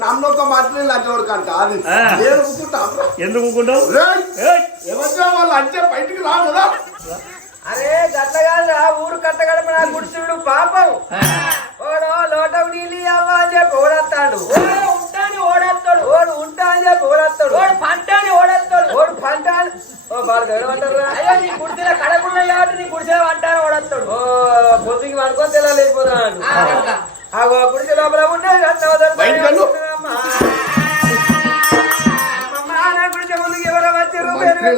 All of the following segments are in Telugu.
నన్ను ఒక మాటలు లంచోడు కంట అది. ఎందుకు ఊకుంటావు! ఎవరితో వాళ్ళు అంటే బయటికి రా కదా అరే గట్లగాదు ఆ ఊరు కట్ట గడప నా గుడిసుడు పాపం. ఓడో లోటకు నీళ్ళు అవ్వ అని చెప్పి ఓడేస్తాడు ఉంటాని ఓడేస్తాడు ఓడు ఉంటా అని చెప్పి ఓడేస్తాడు ఓడు పంట అని ఓడేస్తాడు ఓడు పంట బాగా గడవంటారు అయ్యో నీ గుడిసెల కడకున్నా కాబట్టి నీ గుడిసెల వంటాను ఓడేస్తాడు ఓ పొద్దుకి పడుకొని తెలియలేకపోతున్నాడు ఆ గుడిసె లోపల ఉండే. గుడిసె ముందుకు ఎవరో వచ్చారు? మంత్రి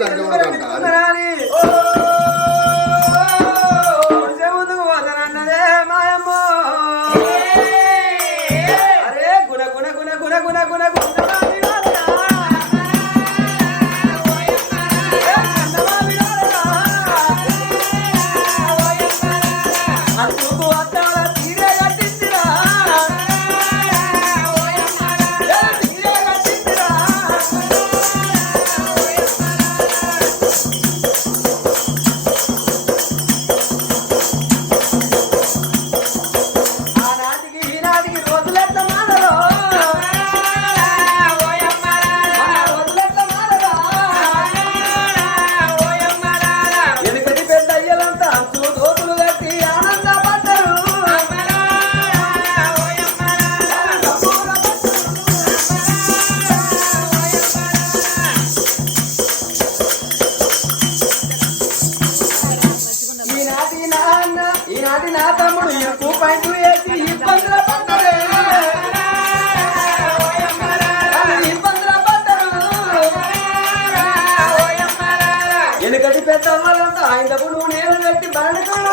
వాళ్ళంతా ఆయన డబ్బులు నేను పెట్టి బరణకులు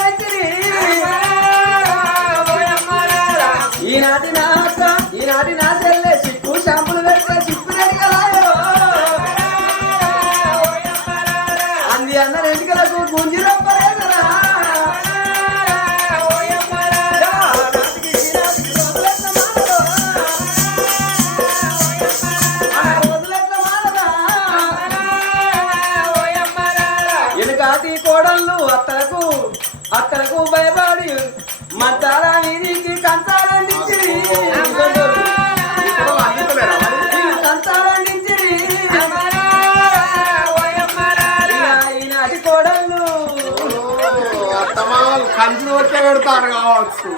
వచ్చిరి ఈనాటి నా ఎనకాటి కోడళ్ళు అత్తలకు అత్తలకు భయపడి మతాల వీరికి కంచాలందించి కంచాలందించి ఈనాటి కోడళ్ళు. కంచులు వచ్చే పెడతారు కావచ్చు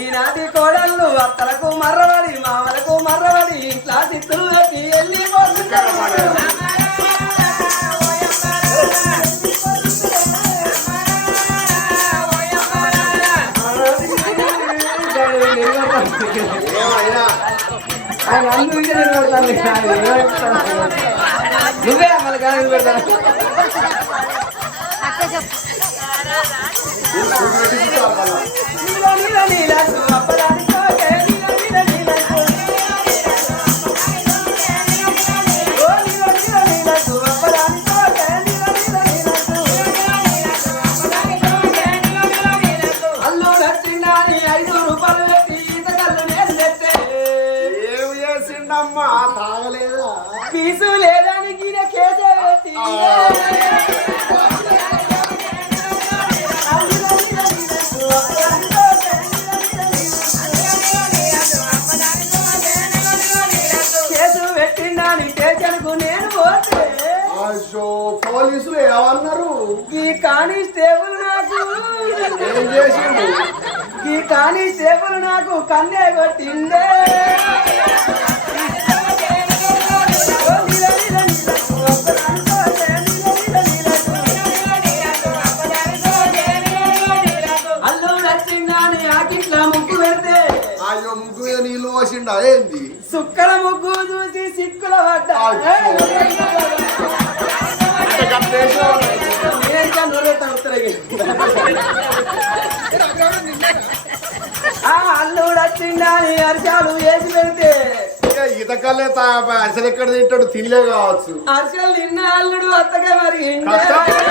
ఈనాటి కోడళ్ళు అత్తలకు మర్రబడి మామలకు మర్రబడి ఇంట్లో తిత్తులకి వెళ్ళి పోతున్నారు. ఆయన అందరూ నిలబడతాను నువ్వే మళ్ళీ కానీ పెడతాను ముగ్గు పెడితే? అయ్యో ముగ్గు మీద నీళ్ళు పోసిండా? ఏంది? సుక్కల ముగ్గు చూసి సిక్కుల పడ్డా. అల్లుడు వచ్చిందని అరిచాలు వేసి పెడితే. తా అసలు ఎక్కడ తింటాడు? తినలే కావచ్చు. అరిచాలు నిన్న అల్లుడు అత్తగా మరి. కష్టం.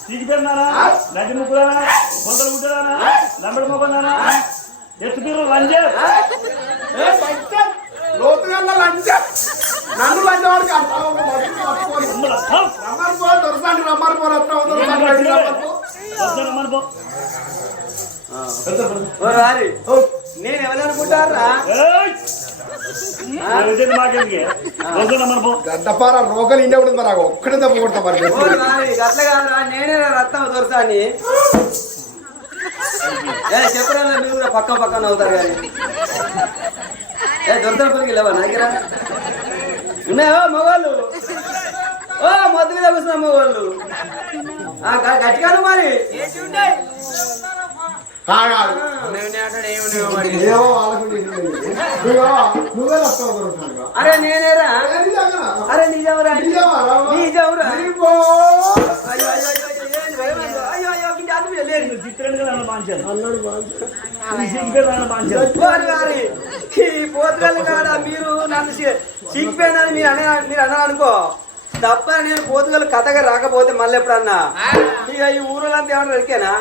సిగ్గుతున్నానా నది ముక్కుదానా కొందరు ముట్టదానా లంబడి మొక్కదానా ఎత్తు తీరు లంజే. ఏ లంచం లోతుగా లంచం నన్ను లంచం వాడికి అర్థం పట్టుకొని రమ్మని పో దొరసాని రమ్మని పో రమ్మని నేను ఎవరనుకుంటారా మాకెందుకే గడ్డపార రోగలు ఇండే ఉంటుంది మరి. ఒక్కడే దెబ్బ కొడతా మరి. కాదురా నేనే రత్నం దొరసాని. ఏ చెప్పరా మీరు కూడా పక్క పక్క నవ్వుతారు కానీ. ఏ దొరసల పనికి లేవా నాగిరా ఉన్నాయో మగవాళ్ళు ఓ మొద్దు మీద కూర్చున్నా మగవాళ్ళు గట్టిగాను మరి. ఏమో నీకు తెలియదు. నువ్వో. అరే నేనేరా? అరే నిజంరా నిజమా రా? నిజంరా నీకో. అయ్యో అయ్యో అయ్యో అయ్యో, ఏంది భయమైందో? అయ్యో అయ్యో గిట్ట అదుపు చేయలేరు. చిత్రానికి నన్ను బాంచాను సిగ్గుపేరు నన్ను బాంచాను వారి వారి ఈ పోతుగల్లు కాడ మీరు నన్ను సి- సిగ్గిపోయినని మీరు అనే మీరు అన్నారు అనుకో తప్ప నేను పోతుగల్లు కథగా రాకపోతే మళ్ళీ ఎప్పుడన్నా? ఇక ఈ ఊరోళ్ళంతా ఏమన్నా దొరికేనా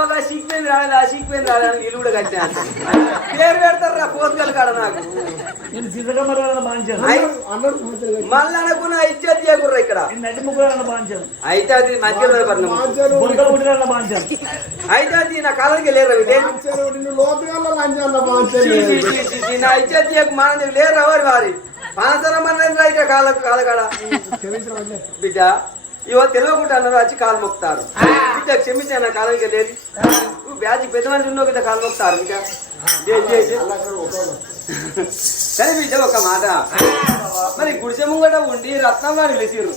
ఒక సిగ్గిపోయింది రాలేదు ఆ సిగ్గిపోయింది రాలేదు ఇల్లు కూడా కట్టినా పేరు పెడతారా పోతుగల్లు కాడ నాకు. మళ్ళీ అనుకున్న ఇచ్చేది చేయకుర్రా ఇక్కడ. అయితే అది మధ్యలో అయితే అది నా కాలానికి లేరు నా ఇచ్చేది మానవుడు లేరు ఎవరు వారి? పానసరం అన్నది ఇక కాళ్ళ. బిడ్డ ఇవో తెలియకుండా అన్నారు వచ్చి కాలు మొక్కుతారు. బిడ్డ క్షమించా నా కాలానికి లేదు. నువ్వు బ్యాచ్ పెద్ద మనిషి ఉన్నావు కదా కాలు మొక్కుతారు బిడ్డ. కానీ బిడ్డ ఒక మాట. మరి గుడిసె ముంగట ఉండి రత్నంగా నిలిచిరు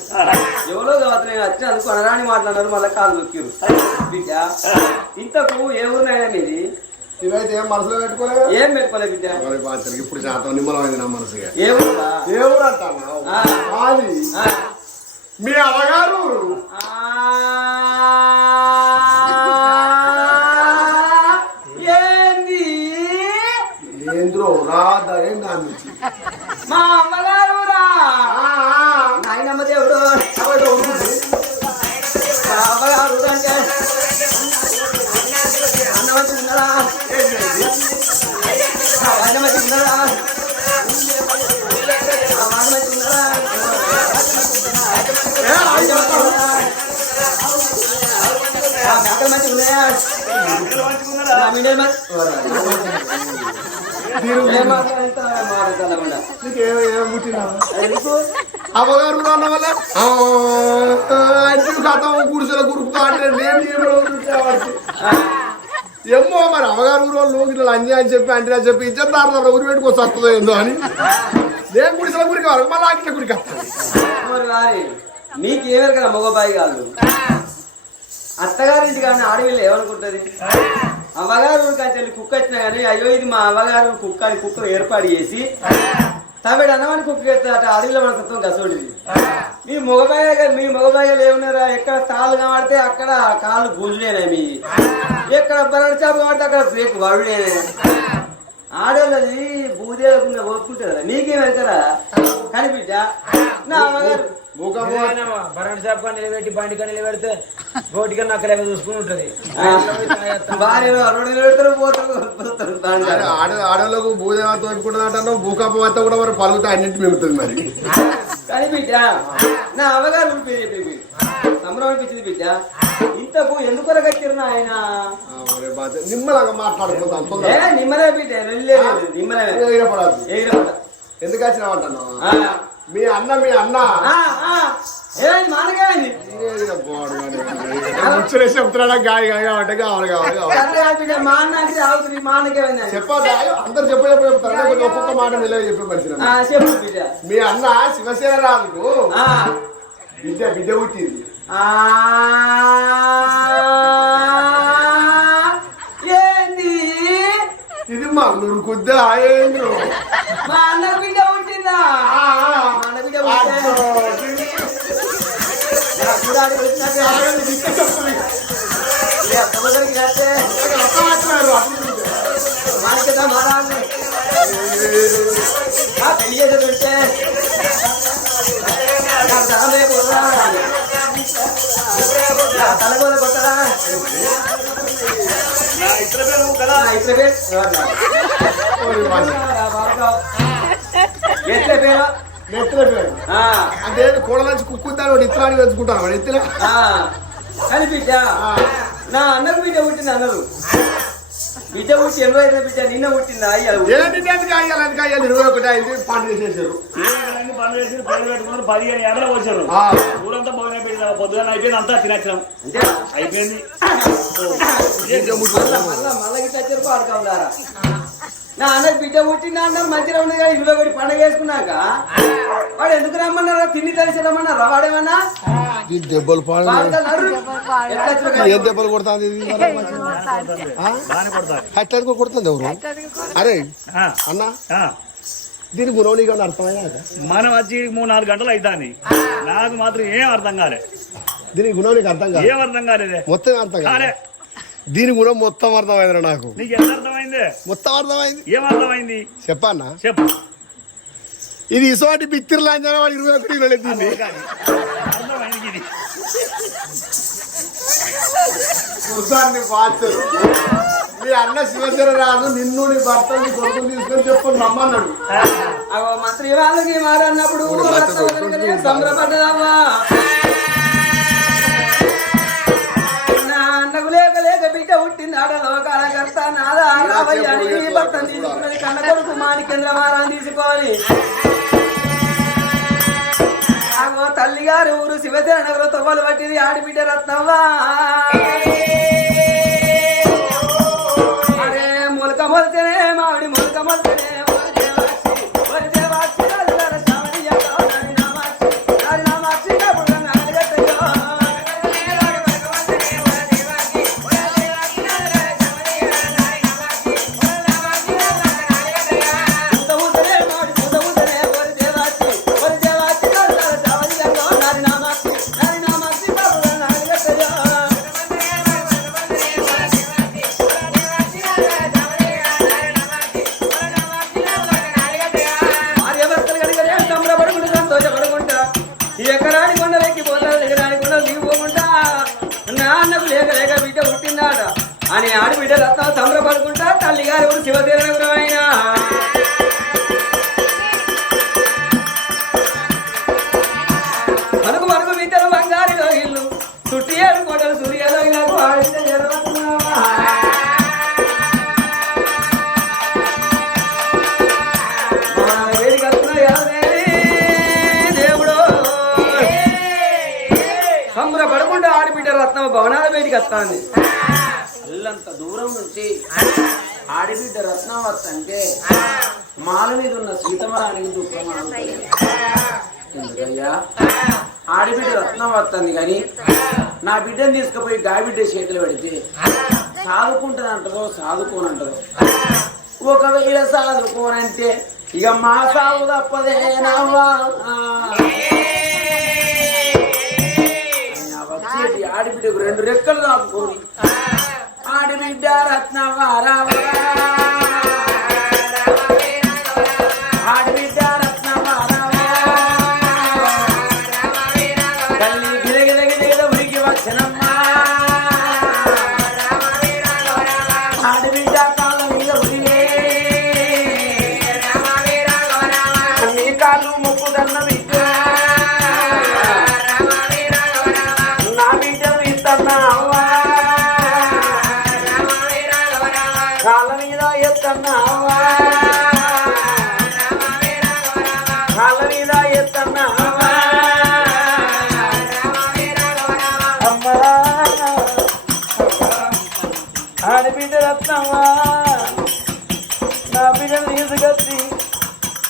ఎవరో కాదు నేను వచ్చి అనుకో అనరాని మాట్లాడారు మళ్ళీ కాలు మొక్కిరు బిడ్డ ఇంతకు ఏ ఊరినైనా మీది? ఇవైతే ఏం మనసులో పెట్టుకోలేదు ఏం పెట్టుకోలే బిడ్డ. ఇప్పుడు శాతం నిమ్మలమైంది నా మనసుగా. ఏ ఊరా దేవుడు అంటాను. మీ అవగారు ఏంది? ఏంద్రో రాదా ఏం దాని మా అవగారు అన్న వల్ల అంటే కథ గుడిసెల గురుకుతా అంటే నేను ఏమో మరి అవగారు ఊరు వాళ్ళు ఇట్లా అంజి అని చెప్పి అంటే అని చెప్పి ఇచ్చేస్తారు ఊరి పెట్టుకోవచ్చు వస్తుందో ఏందో అని. నేను గుడిసిన గురికి వరకు మళ్ళీ అట్లా గురికి వస్తాను. మీకు ఏమేరు కదా మగబాయి కాదు అత్తగారింటి కానీ ఆడవిళ్ళు ఏమనుకుంటుంది? అమ్మగారు కంచెల్లి కుక్క వచ్చినా కానీ అయ్యో ఇది మా అమ్మగారు కుక్క అని కుక్క ఏర్పాటు చేసి తమిడు కుక్క ఎత్తాట అడవిలో మన సత్వం గసోడిది. మీ మగబాయి మీ మగబాయిలు ఏమన్నారా ఎక్కడ తాళ్ళు కనబడితే అక్కడ కాళ్ళు గుంజులేనా మీ. ఎక్కడ బరడి చేప కాబట్టి అక్కడ బ్రేక్ వరుడేనే. ఆడోళ్ళది బూదేకుండా ఒప్పుకుంటారా మీకేం వెళ్తారా? కనిపించ షాప్ కానీ నిలబెట్టి బండి కానీ నిలబెడితే గోటిగా నాకు లేక చూసుకుని ఉంటది. ఆడవాళ్ళకు భూదేవ తోపుకుంటుందంటాను భూకంపం అంతా కూడా మరి పలుకుతా అన్నింటి మిగులుతుంది మరి. కానీ బిడ్డ నా చెప్పి సంబరం అనిపించింది బిడ్డ. ఇంతకు ఎందుకు వచ్చారు ఆయన. నిమ్మలంగా తొందరగా. నిమ్మలే బిడ్డ నిమ్మలే. ఎగిరపడద్దు. ఎగిరపడ. ఎందుకు వచ్చినావంటాను మీ అన్న మీ అన్న. చెప్తున్నాడా అంటే కావాలి కావాలి. చెప్పాలి అందరు చెప్ప చెప్ప చెప్తారు. కొంచెం ఒక్కొక్క మాట మీద చెప్పే మనిషి ఆ, చెప్పు బిడ్డ. మీ అన్న శివసేన రాజుకు బిడ్డ బిడ్డ పుట్టింది. ఏంది? ఇది మంగళూరు కుద్దా ఏంద్రు మా అన్న బిడ్డ పుట్టిందా ఆ, ఆ. మా అన్న బిడ్డ పుట్టిందా చూడాలి వచ్చినట్టే. ఏ, తొందరగా లేస్తే. మా మాణిక్యత మహారాజు తలమే కొట్టరా నా తలగోల కొట్టరా ఇతర పేరు పేరు ఎట్ల పేరు? అంటే కోడ నుంచి కుక్కుంటాను వాడు ఇత్తనాన్ని పెంచుకుంటాను ఆ. కానీ బిడ్డ నా అన్నకు బిడ్డ పుట్టింది అన్నలు. బిడ్డ పుట్టి ఎనభై ఐదు బిడ్డ నిన్న పుట్టిందా? అయ్యారు ఏంటి ఎందుకు అయ్యాలి? ఎందుకు అయ్యాలి? ఇరవై ఒకటి అయింది పండుగ చేసేసారు. అన్ని పనులు చేసి యాభై వచ్చారు ఆ. ఊరంతా భోజనం పెట్టిన పొద్దున అయిపోయింది అంతా తినచ్చినాం అంటే అయిపోయింది. మళ్ళా గిట్ల వచ్చారు పాడుకోవాలారా నా అన్నకు బిడ్డ పుట్టిందా అన్నారు మంచిగా ఉంది కానీ ఇరవై ఒకటి పండుగ వేసుకున్నాక వాడు ఎందుకు రమ్మన్నారా? తిండి తెలిసి రమ్మన్నారా వాడేమన్నా ఈ దెబ్బలు ఏం దెబ్బలు కొడుతుంది కొడుతుంది? ఎవరు? అరే అన్న. ఆ. దీని గుణం నీకు అర్థమైనా మనం వచ్చి మూడు నాలుగు గంటలు అవుతాంది నాకు మాత్రం ఏం అర్థం కాలే. దీని గుణం నీకు అర్థం కాదు ఏం అర్థం కాలేదే? మొత్తం అర్థం కాలే. కాదు దీని గుణం మొత్తం అర్థమైందిరా నాకు. నీకు ఎంత అర్థమైంది? మొత్తం అర్థమైంది. ఏం అర్థమైంది? చెప్పన్నా చెప్పు. ఇది ఇసోటి బిత్తిరి లాంఛన వాడు ఇరవై ఒకటి ఇరవై అర్థమైంది ఇది. బాధ్యులు. మీ అన్న శివచర రాజు నిన్ను నీ భర్త నీ కొడుకుని తీసుకొని చెప్పని నమ్మన్నాడు మంత్రి వాళ్ళకి మారన్నప్పుడు సంబరపడ్డదమ్మా బిడ్డ పుట్టింది ఆడ లోకాల కర్త నాదా రావయ్య అని నీ భర్త తీసుకున్నది కన్న కొడుకు మాణికేంద్ర మారాన్ని తీసుకోవాలి అగో తల్లిగారు ఊరు శివచరణ నగర తొవ్వలు పట్టింది ఆడిబిడ్డ రత్నవ్వా. వస్తాంది. అల్లంత దూరం నుంచి ఆడిబిడ్డ రత్నం అంటే మాల మీద ఉన్న సీతమరానికి దుఃఖం ఎందుకయ్యా? ఆడిబిడ్డ రత్నం కానీ నా బిడ్డను తీసుకుపోయి గాబిడ్డ చేతులు పెడితే సాదుకుంటానంటదో సాదుకోనంటదో? ఒకవేళ సాదుకోనంటే ఇక మా సాగు తప్పదే నవ్వా? ఆడిబిడ్డకు రెండు రెక్కలు కాపుకొని ఆడిబిడ్డ రత్నవారావా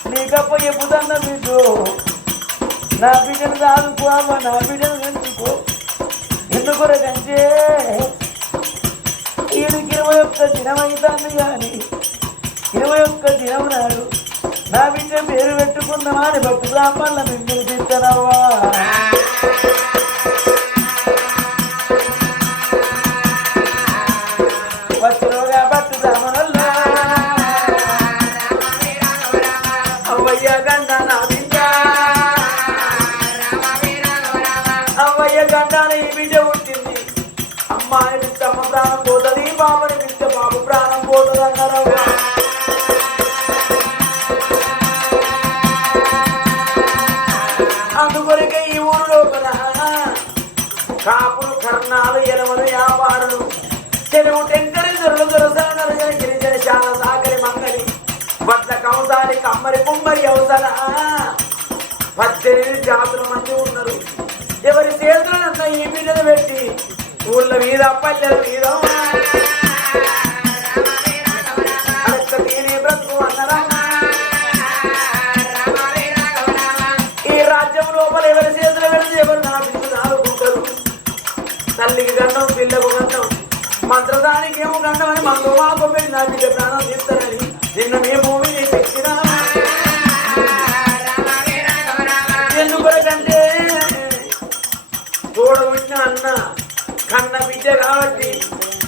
నీకప్ప ఎప్పుదన్న బిడ్డు నా బిడ్డను కాదుకో అమ్మ నా బిడ్డను ఎందుకో? ఎందుకు కంటే ఈయనకి ఇరవై ఒక్క దినం అవుతాను కానీ ఇరవై ఒక్క దినం నాడు నా బిడ్డ పేరు పెట్టుకుందామా అని బట్టు అమ్మల్ని బిడ్డలు తిట్టనవ్వా అందుకొరకే ఈ ఊరిలో కాపులు కర్ణాలు ఎలవలు వ్యాపారులు తెలుగు టెంకరి దొరలు దొరసలు గిరిజన శాల సాకరి మంగలి వడ్ల కౌసాలి కమ్మరి కుమ్మరి అవసర. పద్దెనిమిది జాతుల మంది ఉన్నారు. ఎవరి చేతులంతా ఈ బిడ్డలు పెట్టి ఊళ్ళ మీద పల్లెలు మీద బ్రతుకు తల్లికి గండం పిల్లకు గండం మంత్రదానికి ఏమో గండం అని మందు మాకు పెట్టి నా బిడ్డ ప్రాణం తీస్తానని నిన్న మీ భూమిని పెట్టినా ఎందుకంటే తోడ అన్న కన్న బిడ్డ కాబట్టి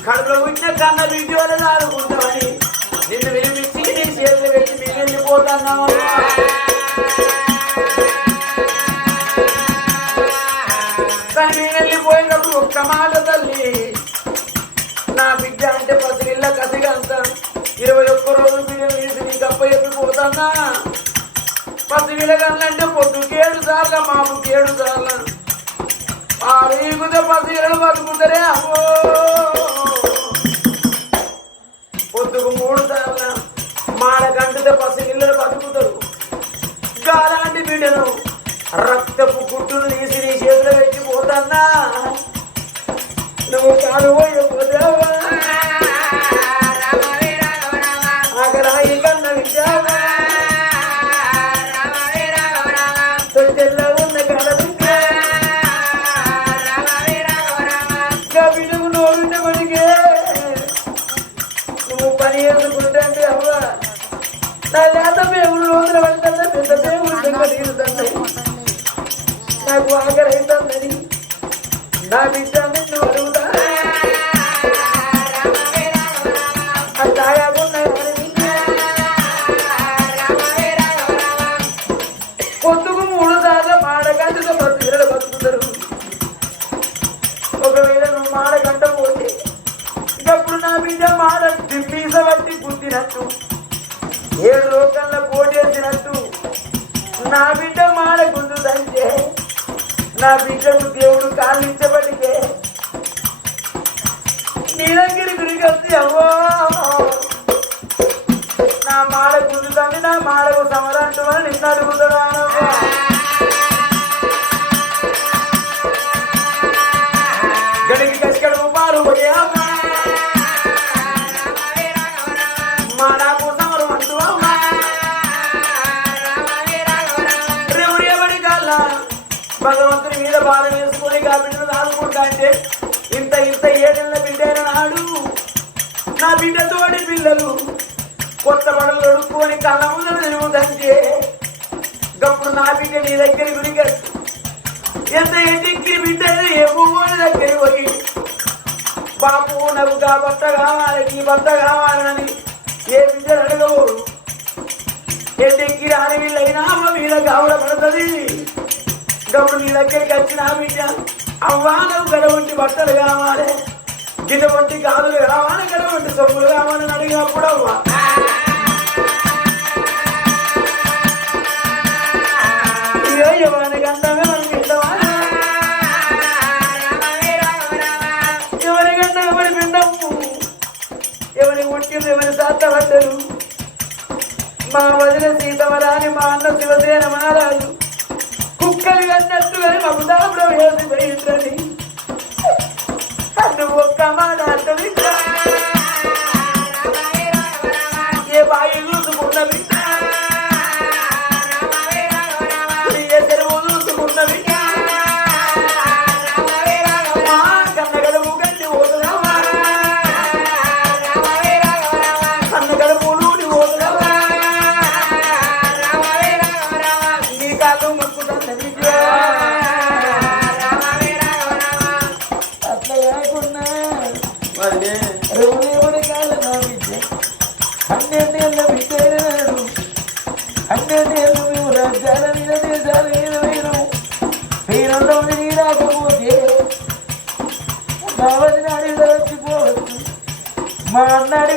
కడుపులో పుట్టిన కన్న బిడ్డ వల్ల ఆడుకుంటామని నిన్ను వినిపించి నీ చేతులు పెట్టి మేము ఒక్క మాట తల్లి. నా బిడ్డ అంటే పసిగిళ్ళ కసిగంత ఇరవై ఒక్క రోజు బియ్యం వేసి నీకు అప్ప చెప్పిపోతానా పసిగిళ్ళ కన్నంటే పొద్దుకి ఏడు సార్లు మాపుకి ఏడు సార్లు. ఆ రీగుతే పసిగిళ్ళను బతుకుతారే అమ్మో! పొద్దుకు మూడు సార్లు మాడ కంటితే ఇళ్ళు బతుకుతారు. గాలాంటి బిడ్డను రక్తపు గుట్టును తీసి నీ చేతిలో పెట్టి పోతన్నా నువ్వు కాదు పోయకపోతావా ఆగరాయి కన్న విద్యావా తొట్టెల్లో ఉన్న గల బిడ్డ నోరుండ నువ్వు పని చేసుకుంటే అవ్వా నా రోజుల పెద్ద దేవుడు నాకు నా బిడ్డ ఏడు లోకంలో పోటేసినట్టు నా బిడ్డ మాడ నా బిడ్డకు దేవుడు కాళ్ళు ఇచ్చబడితే నీ దగ్గర గురికి వస్తే అవ్వో. నా మాడ గుద్దుతుంది నా మాడకు సమరంటు అని నిన్ను అడుగుతాడా బిడ్డను అంటే ఇంత ఇంత ఏడెళ్ళ బిడ్డైన నాడు నా బిడ్డతోడి పిల్లలు కొత్త బడలు అడుక్కొని కళ్ళ ముందు తిరుగుదంటే గప్పుడు నా బిడ్డ నీ దగ్గర గురికారు ఎంత ఇంటికి బిడ్డ ఎవ్వని దగ్గర పోయి బాపు నాకు గా భర్త కావాలి నీ భర్త కావాలని ఏ బిడ్డను అడగవు ఎద్దెక్కి రాని వీళ్ళైనా మీద గౌరవ పడుతుంది. గప్పుడు నీ దగ్గరికి వచ్చిన బిడ్డ అవ్వా నువ్వు గడవంటి బట్టలు కావాలి. గిన్నె వంటి గాజులు కావాలి గడ వంటి సొమ్ములు కావాలని అడిగినప్పుడు అవ్వ. ఎవరికి అంతమే మనకి ఎవరికన్నా ఎవరి పిండము ఎవరి ముట్టింది ఎవరి సాత్తబడ్డరు మా వదిన సీతమరాని మా అన్న శివసేన మహారాజు. కుక్కలు కన్నట్టుగా మమతాపులో వేసి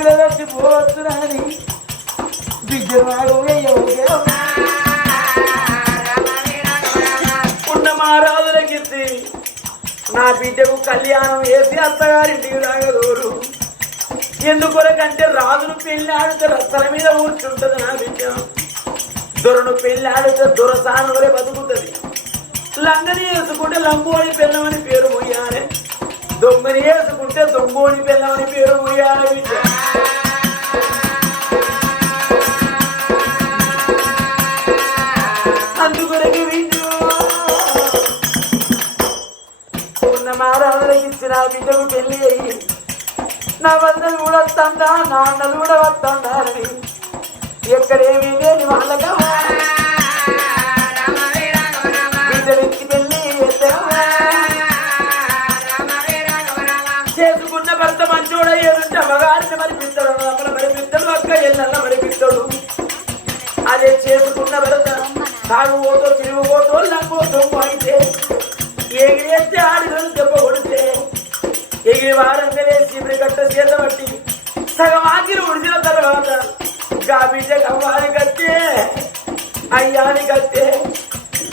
అన్న అడిగిలో వచ్చిపోవచ్చు ఉన్న నా బిడ్డకు కళ్యాణం వేసి అత్తగారింటికి రాగదోరు ఎందుకొరకంటే రాజును పెళ్ళి ఆడితే రచ్చల మీద ఊర్చుంటది నా బిడ్డ. దొరను పెళ్ళి ఆడితే దొరసాను బతుకుతుంది. లంగని వేసుకుంటే లంబోని పెళ్ళమని పేరు మొయ్యాలి. దొంగని వేసుకుంటే దొంగోని పెళ్ళమని పేరు మొయ్యాలి బిడ్డ. మారాధనకి ఇచ్చిన బిడ్డకు పెళ్ళి అయ్యి. నా వద్దలు కూడా వస్తుందా నా అన్నలు కూడా వస్తుందారని ఎక్కడేమీ లేని వాళ్ళగా. బిడ్డలు ఇచ్చి పెళ్ళి చేసుకున్న భర్త మంచోడ ఏదంటే మగారిని మరి పిస్తాడు అక్కడ మరి పిస్తాడు అక్క ఎల్లన్న మరి పిస్తాడు అదే చేసుకున్న భర్త. తాగుబోతో తిరుగుబోతో లంగోతో అయితే ఎగిరేస్తే ఆడి దెబ్బ కొడితే వారంగానే శిబిరి కట్ట చేత పట్టి సగం ఆకిరి ఉడిచిన తర్వాత గా బిడ్డ కవ్వాలి కట్టే అయ్యాని కట్టే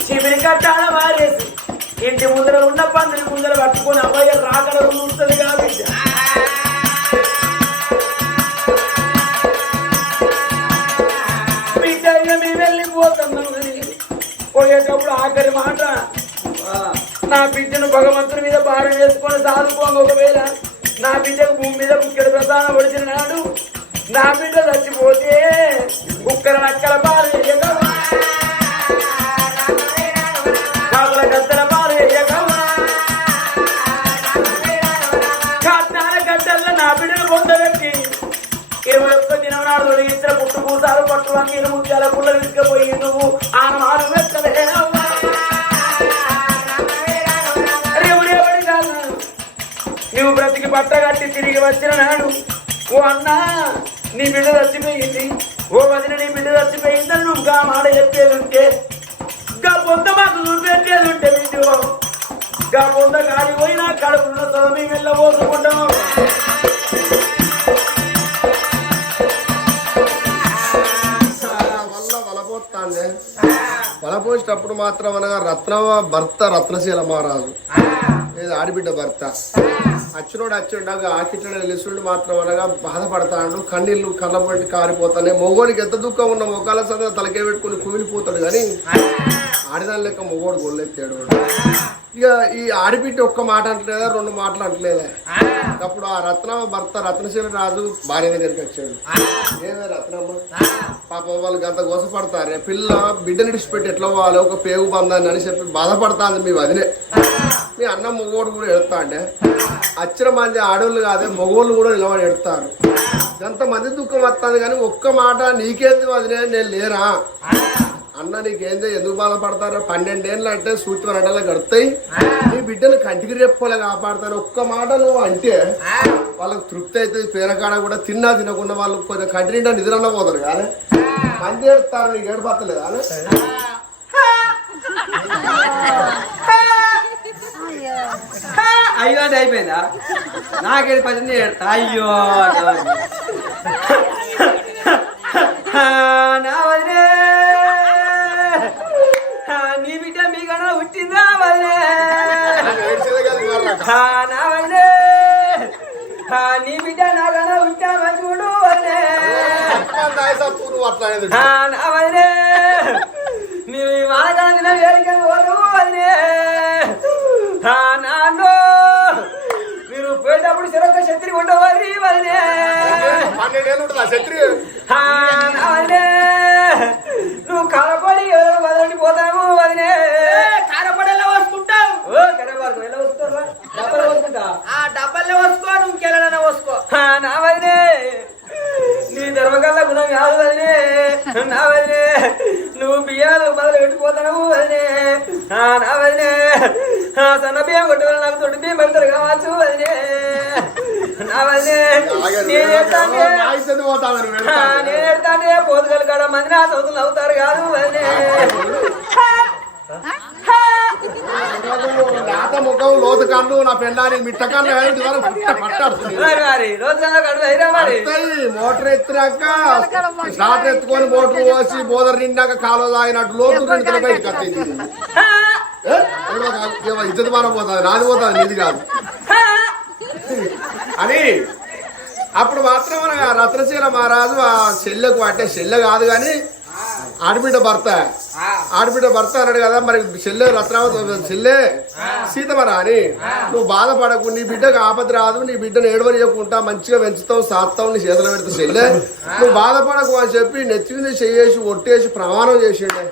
శిబిరి కట్టాల మారేసి ఇంటి ముందర ఉన్న పందిరి ముందర పట్టుకొని అబ్బాయి రాకడ ఉంటుంది గా బిడ్డ బిడ్డ ఇక మేము వెళ్ళిపోతున్నాం పోయేటప్పుడు ఆఖరి మాట నా బిడ్డను భగవంతుని మీద భారం వేసుకొని సాదుకోండి ఒకవేళ నా బిడ్డకు భూమి మీద బుక్కెడు ప్రసాదం పడిచిన నాడు నా బిడ్డ చచ్చిపోతే బుక్కల నక్కల పాలు వేయగలవా? కాకుల గద్దల పాలు వేయగలవా? కట్నాల నా బిడ్డను పొందబెట్టి ఇరవై ఒక్క దినం నాడు తొలగించిన పుట్టు పూసాలు పట్టు అన్ని ముత్యాల పుల్ల తీసుకుపోయి నువ్వు ఆనమాను వెక్కలేనవ్వా రేవుడేవాడి నువ్వు బట్ట కట్టి తిరిగి వచ్చిన నాడు ఓ అన్నా నీ బిడ్డ చచ్చిపోయింది. ఓ వదిన నీ బిడ్డ చచ్చిపోయిందని నువ్వు గా మాట చెప్పేది ఉంటే గా పొంద మాకు చూపెట్టేది ఉంటే బిడ్డు గా పొంద గాడి పోయినా కడుపున్న తొలమి వెళ్ళబోసుకుంటాం. వల్ల వల పోసేటప్పుడు మాత్రం అనగా రత్న భర్త రత్నశీల మహారాజు. లేదు ఆడబిడ్డ భర్త. అచ్చినోడు అచ్చిండాక ఆకిట్ల లిసుడు మాత్రం అనగా బాధపడతాడు. కన్నీళ్ళు కళ్ళ పంటి కారిపోతానే. మొగోడికి ఎంత దుఃఖం ఉన్న మొక్కల సదా తలకే పెట్టుకుని కుమిలిపోతాడు కానీ ఆడిదాని లెక్క మొగోడు గొల్లెత్తాడు. ఇక ఈ ఆడిబిడ్డ ఒక్క మాట అంటలేదా రెండు మాటలు అంటలేదా? అప్పుడు ఆ రత్న భర్త రత్నశీల రాజు భార్య దగ్గరికి వచ్చాడు. ఏమే రత్నమ్మ? పాపం వాళ్ళు గంత గోసపడతారే. పిల్ల బిడ్డని విడిచిపెట్టి ఎట్లా పోవాలి? ఒక పేగు బంధాన్ని అని చెప్పి బాధపడతాంది మీ వదిలే మీ అన్న మొగోడు కూడా ఎడతా అంటే అచ్చిన మంది ఆడోళ్ళు కాదే మొగోళ్ళు కూడా నిలబడి ఎడతారు. ఎంతమంది దుఃఖం వస్తుంది కానీ ఒక్క మాట నీకేంది వదిలే నేను లేరా అన్న నీకేందో ఎందుకు బాధపడతారో? పన్నెండేళ్ళు అంటే సూచి అడలా గడుతాయి. నీ బిడ్డను కంటికి రెప్పోలే కాపాడతారు ఒక్క మాట నువ్వు అంటే వాళ్ళకి తృప్తి అయితే పేరకాడ కూడా తిన్నా తినకుండా వాళ్ళు కొంచెం కంటి నిండా నిద్రన్న పోతారు కానీ మంది ఏడుతారు నీకు ఏడుపత్తలేదు అని అయ్యో అంటే అయిపోయిందా? నాకేది పచ్చింది అయ్యో నా వదిలే ఆ, నీ బిడ్డ మీ కన్నా పుట్టిందా వదిలే ఏడ్చేదే కాదు ఇవాళ. ఆ, నా వదిలే ఆ, నీ బిడ్డ నా కన్నా పుట్టా మంచిగుండు వదిలే అట్లా నాయసత్తు నువ్వు అట్లా అనేది. ఆ, నా వదిలే నీవు ఈ పోదు ఆ, నాన్నో మీరు పోయేటప్పుడు చెరొక్క శత్రి ఉండవరి వదిలే పన్నెండేళ్ళు ఉంటుంది ఆ శత్రి? నా నువ్వు కలపడి డబ్బల్లో వసుకో నువ్వు ఇంకెళ్ళనన్నా వసుకో నా వదిలే నీ ధర్మకల్లా గుణం కాదు వదిలే నా వదిలే నువ్వు బియ్యాలు మొదలు పెట్టిపోతావు వదిలే ఆ, నా వదిలే ఆ, సన్న బియ్యం కొట్టుకొని నాకు తొడి బియ్యం పెడతారు కావచ్చు వదిలే నా వదిలే నేను ఎడతానే నాయసత్తు పోతావు నువ్వు ఆ, ఏడుస్తావు. నేను ఎడతానే పోతుగలు కాడ మంది నా సౌతులు అవుతారు కాదు వదిలే లేత ముఖం లోతు కన్ను నా పెళ్ళాని మిట్ట కన్ను పట్టాడుతుంది కన్నా. మోటార్ ఎత్తినాక స్టార్ట్ ఎత్తుకొని మోటార్ పోసి బోదర్ నిండాక కాలువ తాగినట్టు లోతు బయటకు కట్టింది. ఇద్దరు మనం పోతుంది నాది పోతుంది నీది కాదు. అని అప్పుడు మాత్రం మన రత్నశీల మహారాజు ఆ చెల్లెకు అంటే చెల్లె కాదు కానీ ఆడబిడ్డ భర్త. ఆడబిడ్డ భర్త అన్నాడు కదా మరి చెల్లె రత్నావతి చెల్లె సీతమరా అని నువ్వు బాధపడకు నీ బిడ్డకు ఆపద రాదు నీ బిడ్డను ఏడవనియకుంటా మంచిగా పెంచుతావు సాత్తావు నీ చేతులు పెడతా చెల్లె. నువ్వు బాధపడకు అని చెప్పి నెత్తి మీద చేసి ఒట్టేసి ప్రమాణం చేసిండే.